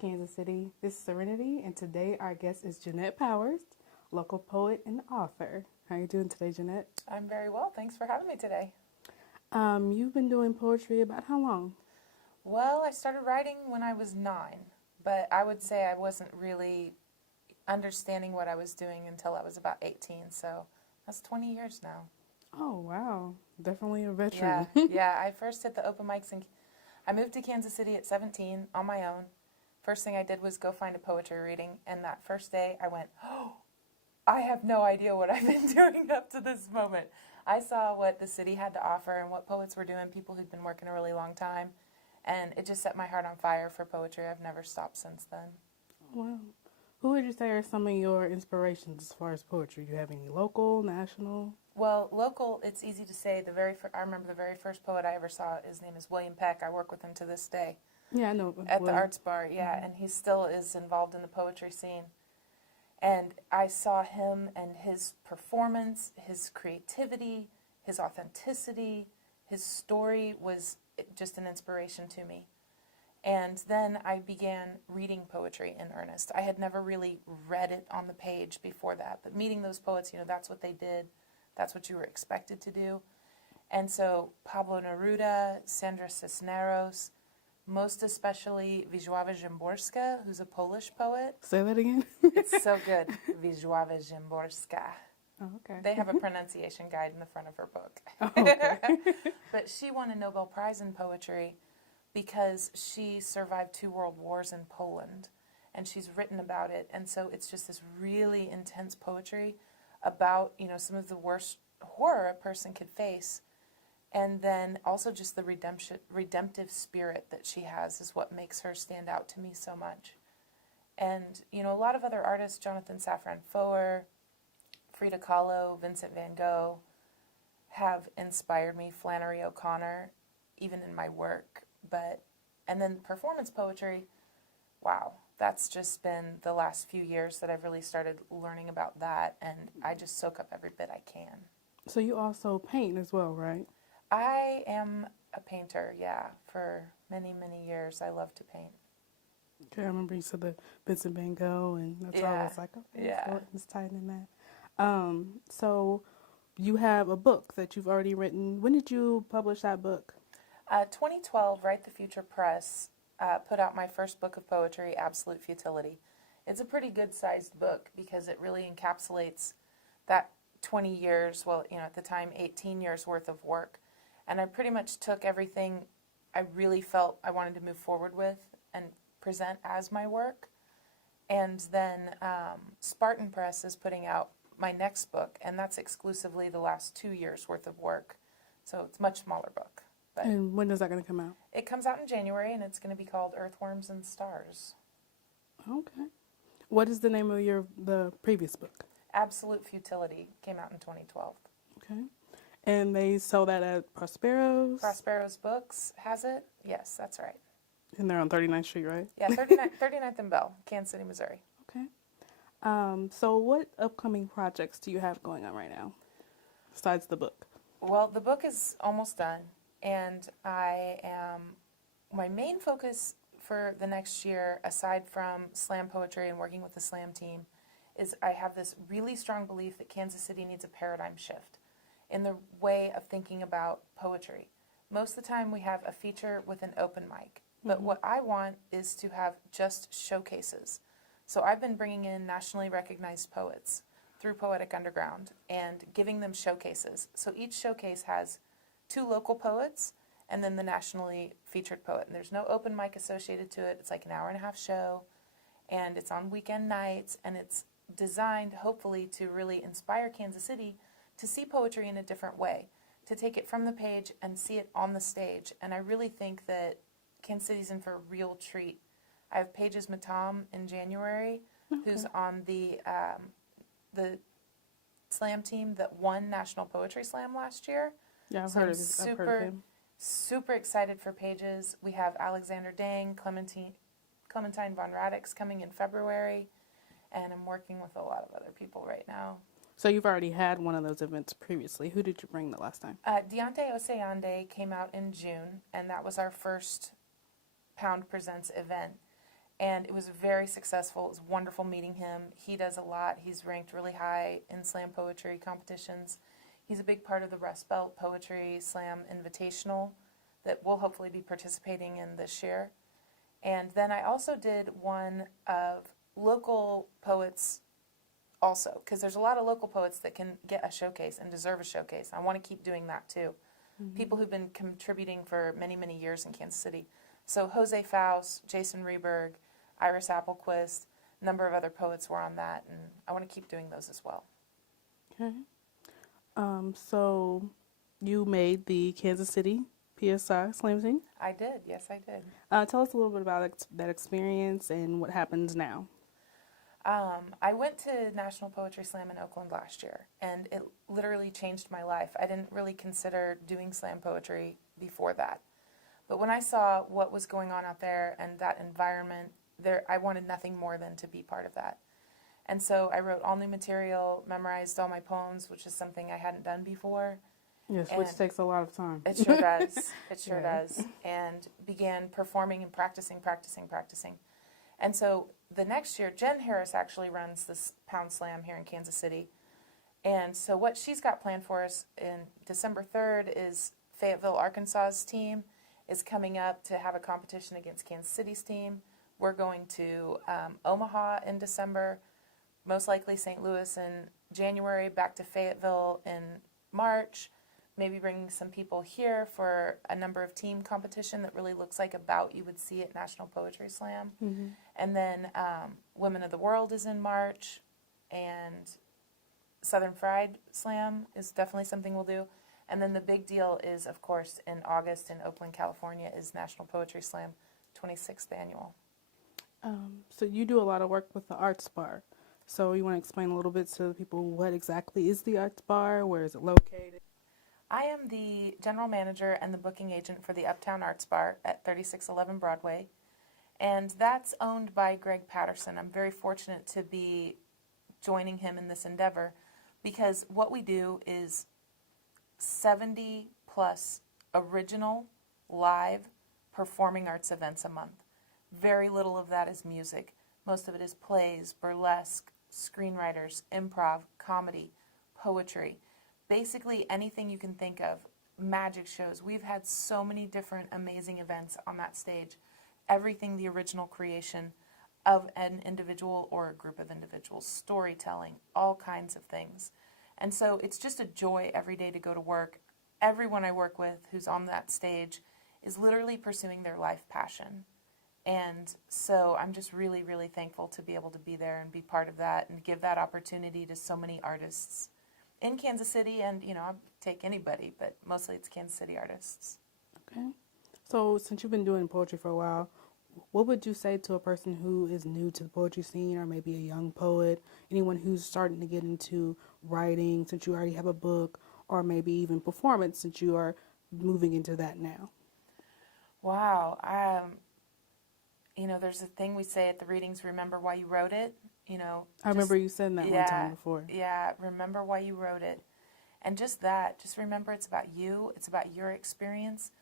Kansas City. This is Serenity, and today our guest is Jeanette Powers, local poet and author. How are you doing today, Jeanette? I'm very well. Thanks for having me today. You've been doing poetry about how long? Well, I started writing when I was 9, but I would say I wasn't really understanding what I was doing until I was about 18, so that's 20 years now. Oh, wow. Definitely a veteran. Yeah. I first hit the open mics, and I moved to Kansas City at 17 on my own. First thing I did was go find a poetry reading, and that first day I went, oh, I have no idea what I've been doing up to this moment. I saw what the city had to offer and what poets were doing, people who'd been working a really long time, and it just set my heart on fire for poetry. I've never stopped since then. Wow. Who would you say are some of your inspirations as far as poetry? Do you have any local, national? Well, local, it's easy to say. I remember the very first poet I ever saw. His name is William Peck. I work with him to this day. Yeah, I know. At the Arts Bar, yeah, and he still is involved in the poetry scene. And I saw him and his performance, his creativity, his authenticity, his story was just an inspiration to me. And then I began reading poetry in earnest. I had never really read it on the page before that, but meeting those poets, that's what they did. That's what you were expected to do. And so Pablo Neruda, Sandra Cisneros, most especially Wisława Szymborska, who's a Polish poet. Say that again. It's so good. Wisława Szymborska. Oh, okay. They have a pronunciation guide in the front of her book. Oh, okay. But she won a Nobel Prize in poetry because she survived 2 world wars in Poland, and she's written about it. And so it's just this really intense poetry about, some of the worst horror a person could face. And then also just the redemptive spirit that she has is what makes her stand out to me so much. And, a lot of other artists, Jonathan Safran Foer, Frida Kahlo, Vincent van Gogh, have inspired me, Flannery O'Connor, even in my work. And then performance poetry, wow, that's just been the last few years that I've really started learning about that, and I just soak up every bit I can. So you also paint as well, right? I am a painter, yeah, for many, many years. I love to paint. Okay, I remember you said the Vincent van Gogh, and that's why I was like, okay, yeah. It's tied in that. So you have a book that you've already written. When did you publish that book? 2012, Write the Future Press put out my first book of poetry, Absolute Futility. It's a pretty good-sized book because it really encapsulates that 20 years, at the time, 18 years worth of work. And I pretty much took everything I really felt I wanted to move forward with and present as my work. And then Spartan Press is putting out my next book, and that's exclusively the last 2 years worth of work. So it's a much smaller book. But and when is that going to come out? it comes out in January, and it's going to be called Earthworms and Stars. Okay. What is the name of the previous book? Absolute Futility came out in 2012. Okay. And they sell that at Prospero's? Prospero's Books has it. Yes, that's right. And they're on 39th Street, right? Yeah, 39th and Bell, Kansas City, Missouri. Okay. So what upcoming projects do you have going on right now, besides the book? Well, the book is almost done, and my main focus for the next year, aside from slam poetry and working with the slam team, is I have this really strong belief that Kansas City needs a paradigm shift in the way of thinking about poetry. Most of the time we have a feature with an open mic, but what I want is to have just showcases. So I've been bringing in nationally recognized poets through Poetic Underground and giving them showcases. So each showcase has 2 local poets and then the nationally featured poet. And there's no open mic associated to it. It's like an hour-and-a-half show, and it's on weekend nights, and it's designed, hopefully, to really inspire Kansas City to see poetry in a different way, to take it from the page and see it on the stage. And I really think that Kansas City's in for a real treat. I have Pages Matam in January, who's on the slam team that won National Poetry Slam last year. Yeah, I've So heard of him. Super excited for Pages. We have Alexander Dang, Clementine Von Radix coming in February, and I'm working with a lot of other people right now. So you've already had one of those events previously. Who did you bring the last time? Deontay Oseande came out in June, and that was our first Pound Presents event. And it was very successful. It was wonderful meeting him. He does a lot. He's ranked really high in slam poetry competitions. He's a big part of the Rust Belt Poetry Slam Invitational that we'll hopefully be participating in this year. And then I also did one of local poets also, because there's a lot of local poets that can get a showcase and deserve a showcase. I want to keep doing that too. Mm-hmm. People who've been contributing for many, many years in Kansas City. So Jose Faust, Jason Reberg, Iris Applequist, a number of other poets were on that, and I want to keep doing those as well. Okay. So you made the Kansas City PSI Slam Team? I did, yes I did. Tell us a little bit about that experience and what happens now. I went to National Poetry Slam in Oakland last year, and it literally changed my life. I didn't really consider doing slam poetry before that. But when I saw what was going on out there and that environment, I wanted nothing more than to be part of that. And so I wrote all new material, memorized all my poems, which is something I hadn't done before. Yes, which takes a lot of time. It sure does. It sure does. And began performing and practicing. And so the next year, Jen Harris actually runs this Pound Slam here in Kansas City. And so what she's got planned for us in December 3rd is Fayetteville, Arkansas's team is coming up to have a competition against Kansas City's team. We're going to Omaha in December, most likely St. Louis in January, back to Fayetteville in March, maybe bringing some people here for a number of team competition that really looks like a bout you would see at National Poetry Slam. Mm-hmm. And then Women of the World is in March, and Southern Fried Slam is definitely something we'll do. And then the big deal is, of course, in August in Oakland, California, is National Poetry Slam, 26th annual. So you do a lot of work with the Arts Bar. So you want to explain a little bit to the people what exactly is the Arts Bar, where is it located? I am the general manager and the booking agent for the Uptown Arts Bar at 3611 Broadway. And that's owned by Greg Patterson. I'm very fortunate to be joining him in this endeavor because what we do is 70 plus original live performing arts events a month. Very little of that is music. Most of it is plays, burlesque, screenwriters, improv, comedy, poetry. Basically anything you can think of. Magic shows. We've had so many different amazing events on that stage. Everything the original creation of an individual or a group of individuals. Storytelling, all kinds of things. And so it's just a joy every day to go to work. Everyone I work with who's on that stage is literally pursuing their life passion. And so I'm just really, really thankful to be able to be there and be part of that and give that opportunity to so many artists in Kansas City. And, you know, I'll take anybody, but mostly it's Kansas City artists. Okay. So since you've been doing poetry for a while, what would you say to a person who is new to the poetry scene, or maybe a young poet, anyone who's starting to get into writing since you already have a book, or maybe even performance since you are moving into that now? Wow. You know, there's a thing we say at the readings, remember why you wrote it. You know, I remember you said that one time before. Yeah, remember why you wrote it. And just that, just remember it's about you, it's about your experience.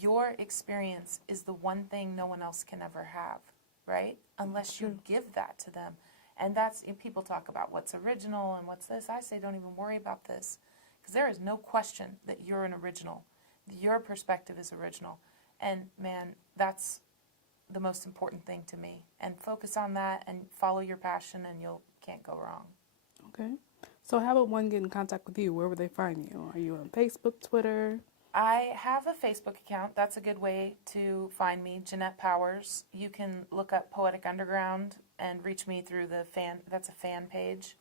Your experience is the one thing no one else can ever have, right? Unless you give that to them. And that's, people talk about what's original and what's this. I say don't even worry about this. Because there is no question that you're an original. Your perspective is original. And man, that's the most important thing to me. And focus on that and follow your passion and you can't go wrong. Okay. So how would one get in contact with you? Where would they find you? Are you on Facebook, Twitter? I have a Facebook account. That's a good way to find me, Jeanette Powers. You can look up Poetic Underground and reach me through that's a fan page.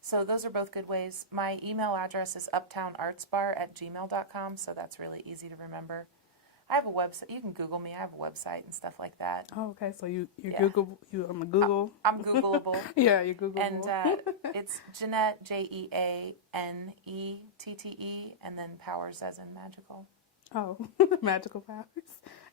So those are both good ways. My email address is uptownartsbar@gmail.com, so that's really easy to remember. I have a website. You can Google me. I have a website and stuff like that. Oh, okay. So you Google, on the Google. I'm Googleable. Yeah, you're Googleable. And it's Jeanette, Jeanette, and then Powers as in magical. Oh, magical powers.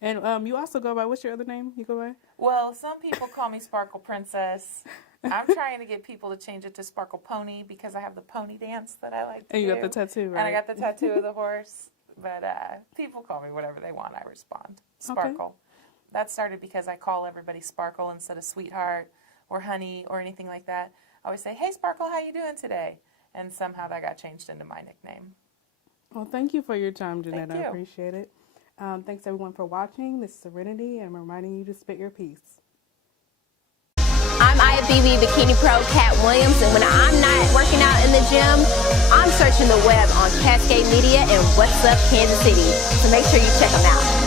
And you also go by, what's your other name you go by? Well, some people call me Sparkle Princess. I'm trying to get people to change it to Sparkle Pony because I have the pony dance that I like to do. And you got the tattoo, right? And I got the tattoo of the horse. But people call me whatever they want. I respond. Sparkle. that started because I call everybody Sparkle instead of Sweetheart or Honey or anything like that. I always say, hey, Sparkle, how you doing today? And somehow that got changed into my nickname. Well, thank you for your time, Jeanette. Thank I you. appreciate it. Thanks, everyone, for watching. This is Serenity, and I'm reminding you to spit your piece. I'm IFBB Bikini Pro Cat Williams, and when I'm not working out in the gym, I'm searching the web on Cascade Media and What's Up Kansas City. So make sure you check them out.